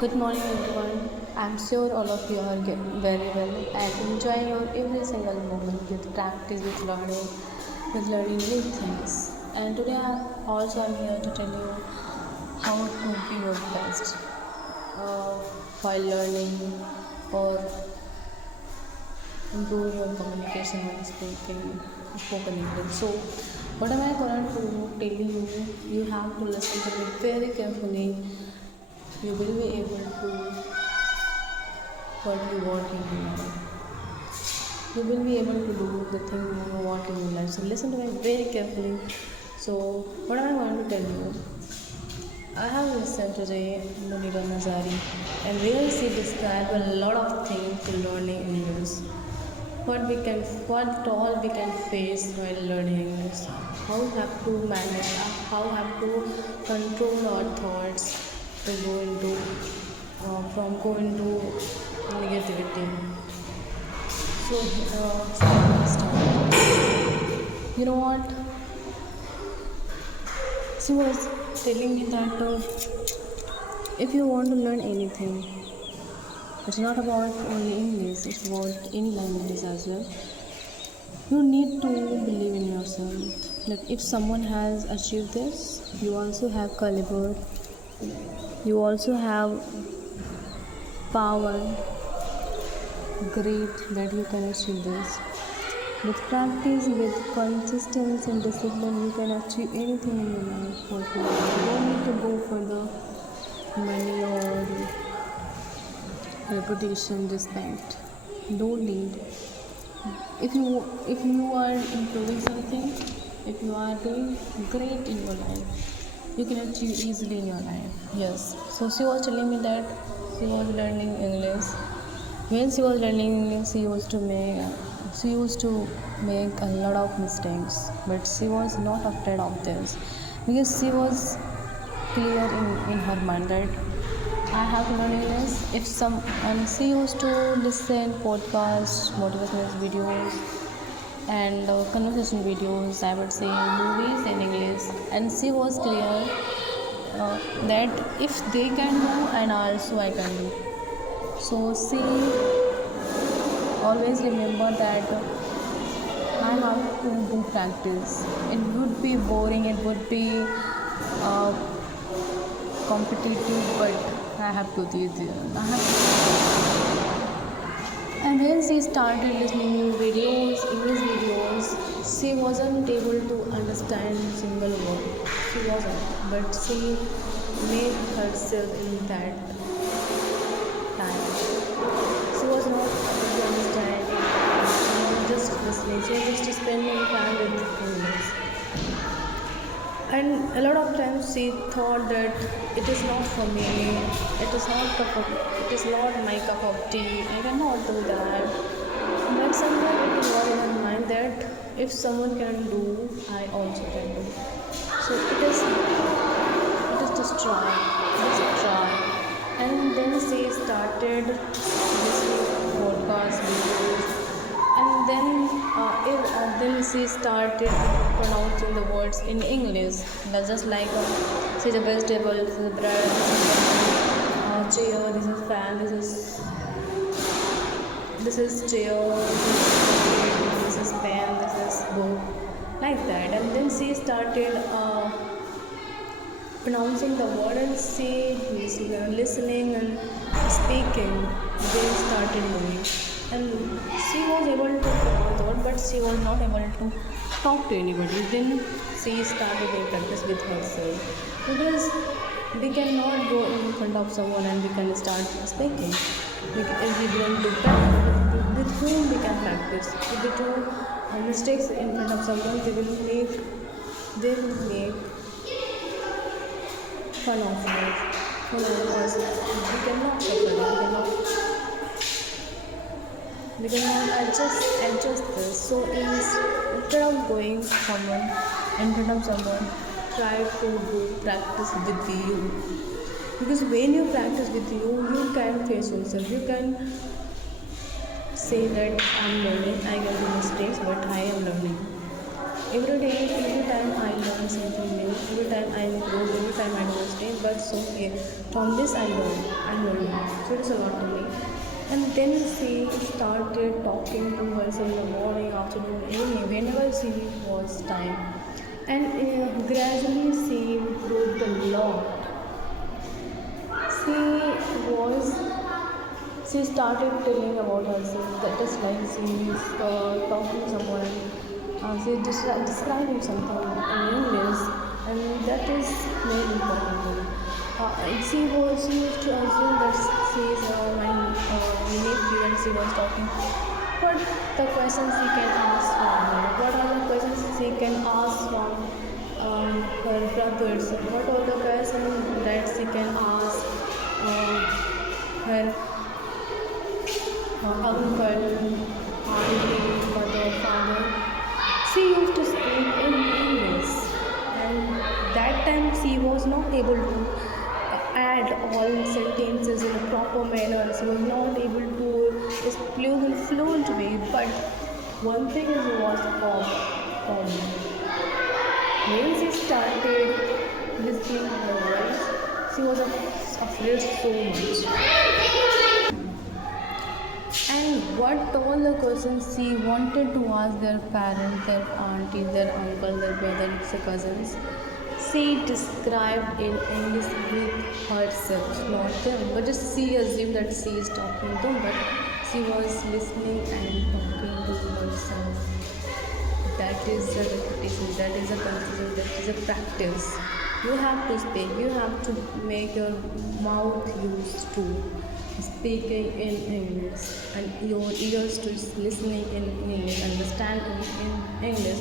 Good morning, everyone. I'm sure all of you are very well and enjoying your every single moment with practice, with learning new things. And today, I'm here to tell you how to be your best uh, while learning or improve your communication when speaking spoken English. So, what am I going to tell you? You have to listen to me very carefully. You will be able to what you want in your life. You will be able to do the thing you want in your life. So listen to me very carefully. So what am I going to tell you? I have listened today Munira Nazari and really she described a lot of things in learning English. What all we can face while learning English. How we have to manage, how we have to control our thoughts to go into from go into negativity. So, let's start. You know what? She was telling me that if you want to learn anything, it's not about only English, it's about any languages as well. You need to believe in yourself. That if someone has achieved this, you also have caliber, you also have power, great that you can achieve this. With practice, with consistency and discipline, you can achieve anything in your life. What you want. You don't need to go for the money or reputation, respect. Don't need. If you are improving something, if you are doing great in your life, you can achieve easily in your life. Yes. So she was telling me that she was learning English. When she was learning English, she used to make a lot of mistakes, but she was not afraid of this because she was clear in her mind that I have to learn English. If some and she used to listen podcasts, motivational videos, and conversation videos. I would say movies in English, and she was clear that if they can do, and also I can do. So she always remember that I have to do practice. It would be boring, it would be uh, competitive, but I have to do it. And when she started listening to videos, English videos, she wasn't able to understand single word. She wasn't, but she made herself in that time. She was not able to understand. She was just listening. She was just spending time with English. And a lot of times she thought that it is not for me, it is not my cup of tea, I cannot do that. But somewhere it was in her mind that if someone can do, I also can do. So it is just try, just try. And then she started listening to podcasts, videos, and then she started pronouncing the words in English. That's just like say the vegetable, this is bread, this is chair, this is fan, this is chair, this is pen, this is book, like that. And then she started pronouncing the word, and she listening and speaking. They started moving, and she was able to pronounce the word, but she was not able to talk to anybody. Then she started doing practice with herself because we cannot go in front of someone and we can start speaking. If we don't do practice, with whom we can practice? If we do mistakes in front of someone, they will make fun of us. We cannot suffer. We cannot adjust this. So instead of going someone in front of someone, try to do practice with you. Because when you practice with you, you can face yourself. You can say that I'm learning, I can do mistakes, but I am learning. Every time I learn something new, every time I improve, every time I do a mistake, but so yeah, from this I'm learning. So it's a lot to me. And then she started talking to herself in the morning, afternoon, evening, whenever she was time. And gradually she improved a lot. She was she started telling about herself that is like she is talking to someone, she describing something in English, and that is very important. She used to assume that she is my nephew, and she was talking. What the questions she can ask from her? What are the questions she can ask from her brothers? What are the questions that she can ask her uncle, auntie, mother, father? She used to speak in English, and that time she was not able to add all sentences in a proper manner. She was not able to speak in fluent way. But one thing is was common. When she started listening to her voice, she was afraid so much. And what all the questions she wanted to ask their parents, their aunties, their uncle, their brothers, their cousins, she described in English with herself, not them. But just she assumed that she is talking to them, but she was listening and talking to herself. That is a repetition, that is a consistent, that is a practice. You have to speak, you have to make your mouth used to speaking in English, and your ears to listening in English, understanding in English.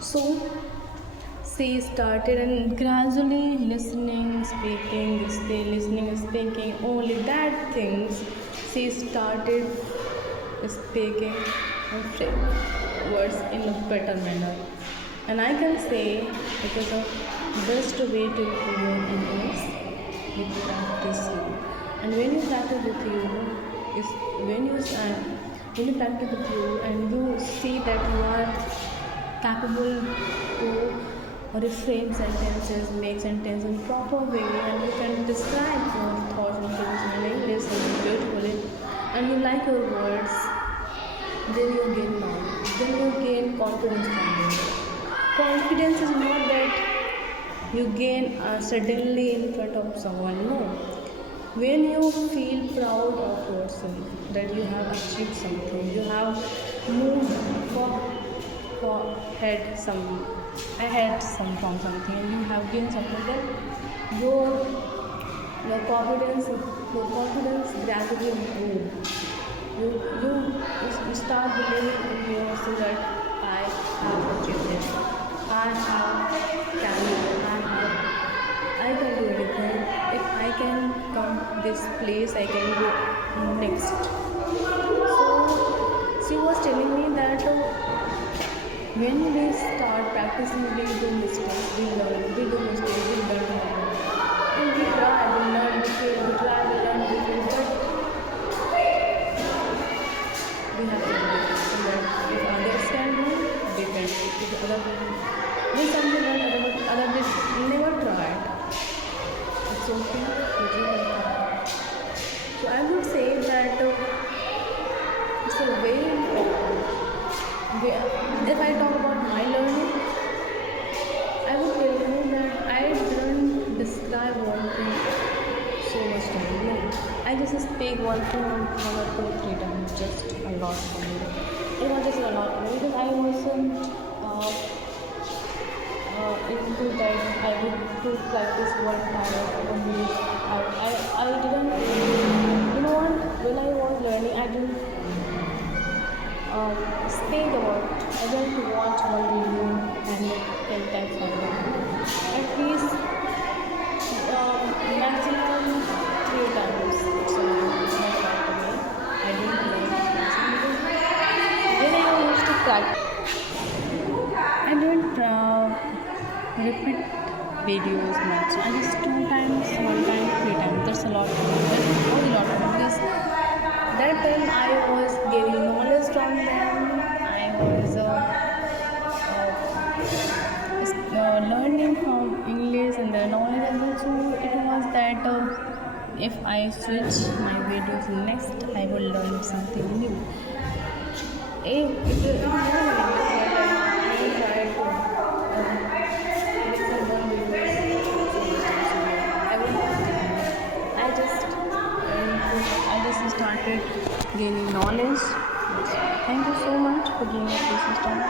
So she started and gradually listening, speaking, stay listening, speaking, only that things she started speaking words in a better manner. And I can say it is the best way to improve English with practicing. And when you practice with you, is when you practice with you and you see that you are capable to reframe sentences, make sentences in proper way, and you can describe your thoughts and feelings in English beautifully, and you like your words, then you gain knowledge, then you gain confidence from it. Confidence is not that you gain suddenly in front of someone, no. When you feel proud of yourself, that you have achieved something, you have moved for ahead from something, and you have gained something, then your confidence gradually improves. You start believing in yourself that I have achieved it. I have talent. I can do anything. If I can come this place, I can go next. So she was telling me that when we start practicing, we do mistakes, we learn, we do mistakes, we learn. And we try, we learn, we fail, we try, we learn, we fail, but we have to do it. So that if others can do, they can do it. If other do something that other did never tried, it's okay, but you can try. So I would say that it's a very important. If I talk about my learning, I would tell you that I didn't describe one thing so much time. No, I just speak one thing 1 or 2 3 times, just a lot for me. It was just a lot for me because I wasn't into that. I would do practice one time or 1 minute. I didn't. You know what? When I was learning, I didn't speak about. I didn't watch one video and 10 times for it. At least maximum 3 times. So it's not bad for me. I didn't learn maximum because when I used to practice, I didn't repeat videos much. I just 2 times, 1 time, 3 times. That's a lot for me. That's a lot for me because that time I was gaining knowledge from them. I was I switch my videos next, I will learn something new. It is not an language that I will try to make someone I will not do that. I just started gaining knowledge. Thank you so much for giving me this time.